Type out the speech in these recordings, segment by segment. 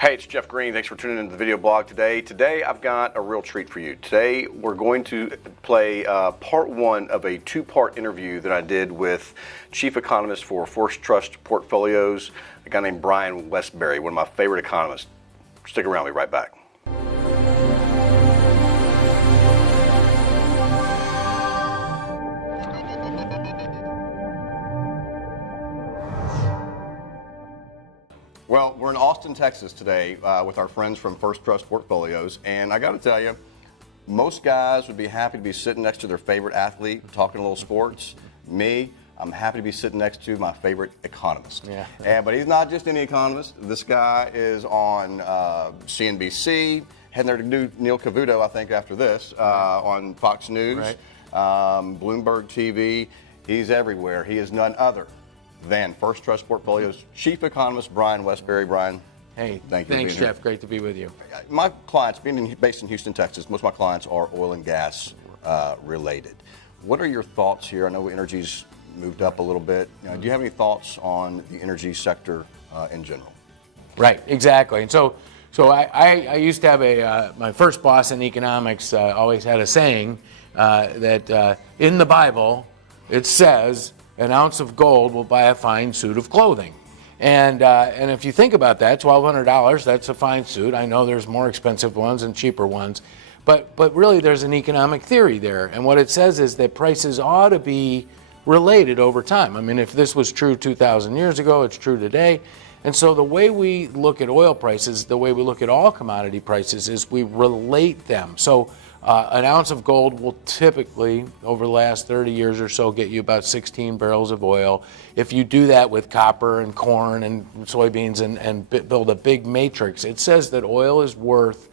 Hey, it's Jeff Green. Thanks for tuning into the video blog today. Today, I've got a real treat for you. Today, we're going to play part one of a two-part interview that I did with Chief Economist for First Trust Portfolios, a guy named Brian Wesbury, one of my favorite economists. Stick around, we'll be right back. Well, we're in Austin, Texas today with our friends from First Trust Portfolios, and I got to tell you, most guys would be happy to be sitting next to their favorite athlete, talking a little sports. Me, I'm happy to be sitting next to my favorite economist. Yeah. But he's not just any economist. This guy is on CNBC, heading there to do Neil Cavuto, I think, after this, on Fox News, Bloomberg TV. He's everywhere. He is none other than First Trust Portfolios Chief Economist Brian Wesbury. Brian, hey, thank you. Thanks, Jeff. Great to be with you. My clients, based in Houston, Texas, most of my clients are oil and gas related. What are your thoughts here? I know energy's moved up a little bit. Do you have any thoughts on the energy sector in general? Right, exactly. And so I used to have my first boss in economics always had a saying that in the Bible it says, an ounce of gold will buy a fine suit of clothing. And if you think about that, $1,200, that's a fine suit. I know there's more expensive ones and cheaper ones, but really there's an economic theory there. And what it says is that prices ought to be related over time. I mean, if this was true 2,000 years ago, it's true today. And so the way we look at oil prices, the way we look at all commodity prices, is we relate them. So an ounce of gold will typically, over the last 30 years or so, get you about 16 barrels of oil. If you do that with copper and corn and soybeans and build a big matrix, it says that oil is worth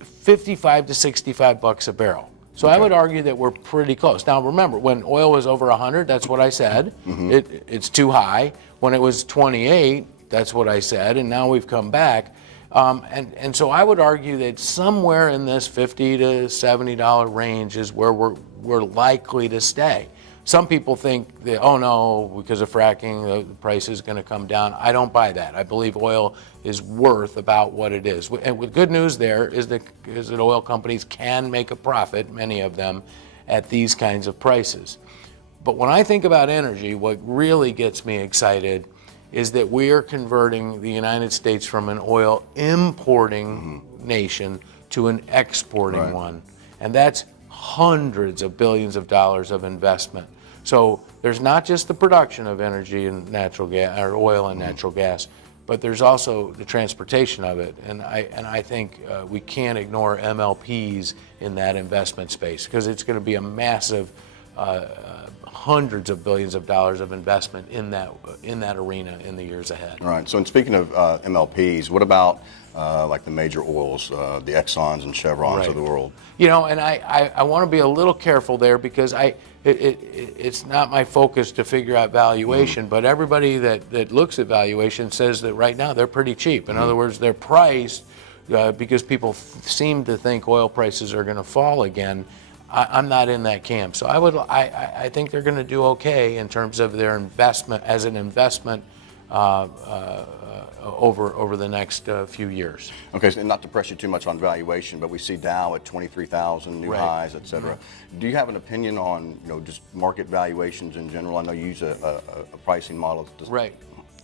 55 to 65 bucks a barrel. So I would argue that we're pretty close. Now remember, when oil was over 100, that's what I said. It's too high. When it was 28, that's what I said, and now we've come back. And so I would argue that somewhere in this $50 to $70 range is where we're likely to stay. Some people think that, oh no, because of fracking, the price is going to come down. I don't buy that. I believe oil is worth about what it is. And with good news there is that oil companies can make a profit, many of them, at these kinds of prices. But when I think about energy, what really gets me excited is that we are converting the United States from an oil importing nation to an exporting one. And that's hundreds of billions of dollars of investment. So there's not just the production of energy and natural gas, or oil and natural gas, but there's also the transportation of it. And I think we can't ignore MLPs in that investment space, because it's going to be a massive hundreds of billions of dollars of investment in that arena in the years ahead. All right. So, and speaking of MLPs, what about like the major oils, the Exxons and Chevrons of the world? You know, and I want to be a little careful there, because it's not my focus to figure out valuation, but everybody that looks at valuation says that right now they're pretty cheap. In other words, they're priced because people seem to think oil prices are going to fall again. I'm not in that camp. So I think they're going to do okay in terms of their investment as an investment over the next few years. Okay, so not to press you too much on valuation, but we see Dow at 23,000 new highs, et cetera. Do you have an opinion on just market valuations in general? I know you use a pricing model.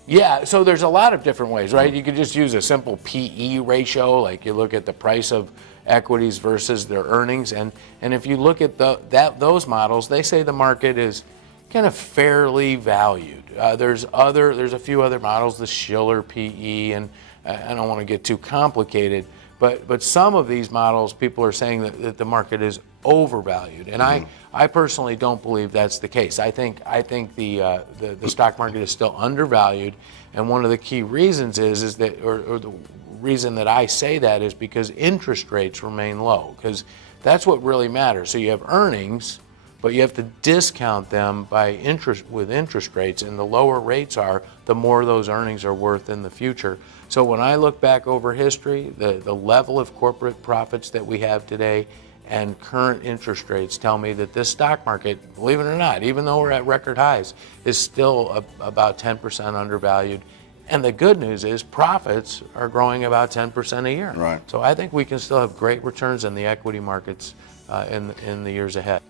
Yeah, so there's a lot of different ways, right? You could just use a simple PE ratio, like you look at the price of equities versus their earnings, and if you look at those models, they say the market is kind of fairly valued. There's a few other models, the Schiller PE, and I don't want to get too complicated, but some of these models, people are saying that the market is overvalued, and I personally don't believe that's the case. I think the stock market is still undervalued, and one of the key reasons is that, or the reason that I say that is because interest rates remain low, because that's what really matters. So you have earnings, but you have to discount them with interest rates, and the lower rates are, the more those earnings are worth in the future. So when I look back over history, the level of corporate profits that we have today and current interest rates tell me that this stock market, believe it or not, even though we're at record highs, is still about 10% undervalued. And the good news is profits are growing about 10% a year. Right. So I think we can still have great returns in the equity markets in the years ahead.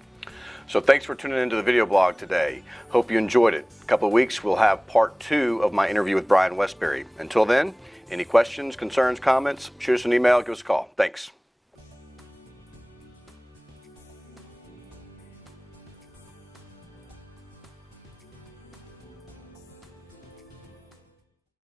So thanks for tuning into the video blog today. Hope you enjoyed it. In a couple of weeks, we'll have part 2 of my interview with Brian Wesbury. Until then, any questions, concerns, comments, shoot us an email, give us a call. Thanks.